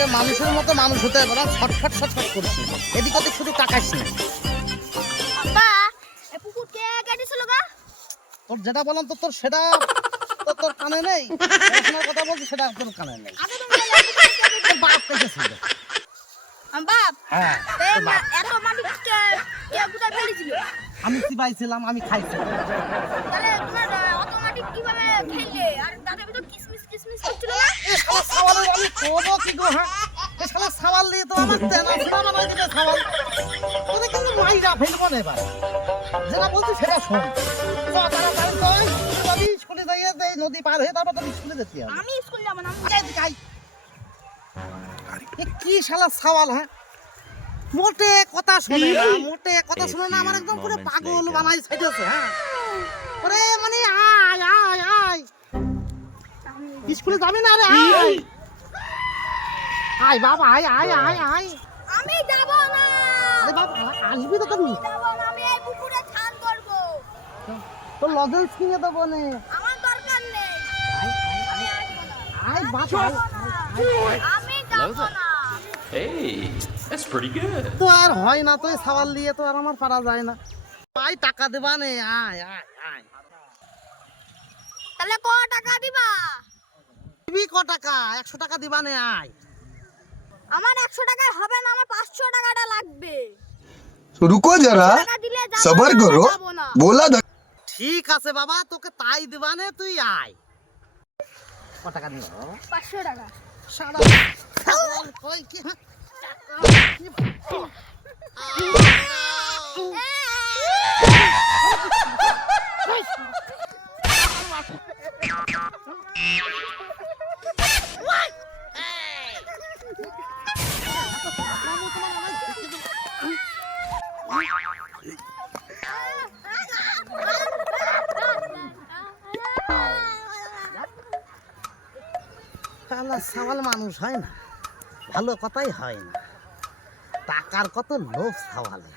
তোকে মানুষের মতো মানুষ হতে হবে না, ছটফট ছটফট করছিস এদিক ওদিক শুধু তাকাইস না। আব্বা এ পুকুর কে কেটেছিল গা? তোর যেটা বললাম তো তোর সেটা তোর কানে নেই, পড়াশোনার কথা বলছি সেটা তোর কানে নেই। আগে তুমি তোর বাপ কেটেছিল। বাপ হ্যাঁ এত মাটি কে কোথায় ফেলেছিল? আমি চিবাইছিলাম, আমি খাইছিলাম। তাহলে তোমার অটোমেটিক কিভাবে খেললে? আর দাদা তো কিসমিস কিসমিস করছিল না? এ শালা সাওয়ালের আমি করবো কি গো? হ্যাঁ এ শালা সাওয়াল দিয়ে তো আমার তেনা ছেনা বানাই দিবে সাওয়াল। তোদের কিন্তু মাইরা ফেলবো না এবার, যেটা বলছি সেটা শোন। চ তাড়াতাড়ি কই, তুই স্কুলে যাইয়ে দে, নদী পার হয়ে তারপর তোর স্কুলে যেতে হবে। আমি স্কুল যাব না। এদিকে আয়। এ কি শালা সাওয়াল? হ্যাঁ মোটে কথা শুনে না, মোটে কথা শুনে না, আমার একদম পুরো পাগল বানাই ছাইতেছে। হ্যাঁ ওরে মানে আয় আয় আয়, স্কুলে যাবি না রে? আয় আয় বাবা, আয় আয় আয় আয়। আমি যাব না। আরে বাবা আসবি তো তুমি, যাব না, আমি এই পুকুরে স্নান করব। তোর লজেন্স কিনে দেবো নে। আমার দরকার নেই। আয় বাবা আমি যাব না। Hey, that's pretty good. তো আর হয় না, তো এই সাওয়াল দিয়ে তো আর আমার পারা যায় না। আয় টাকা দেবা নে, আয় আয় আয়। তাহলে ক টাকা দিবা? দিবি ক টাকা? 100 টাকা দিবা নে, আয়। আমার 100 টাকায় হবে না, আমার 500 টাকাটা লাগবে। तो रुको जरा, টাকা দিলে যাব सबर না, करो, যাব না। बोला था। ঠিক আছে বাবা, তোকে তাই দিবা নে, তুই আয়। ক টাকা দিবা বাবা? 500 টাকা। সারা সাওয়াল কই কি? হ্যাঁ? শালা সাওয়াল মানুষ হয় না, ভালো কথাই হয় না, টাকার কত লোভ সাওয়ালের।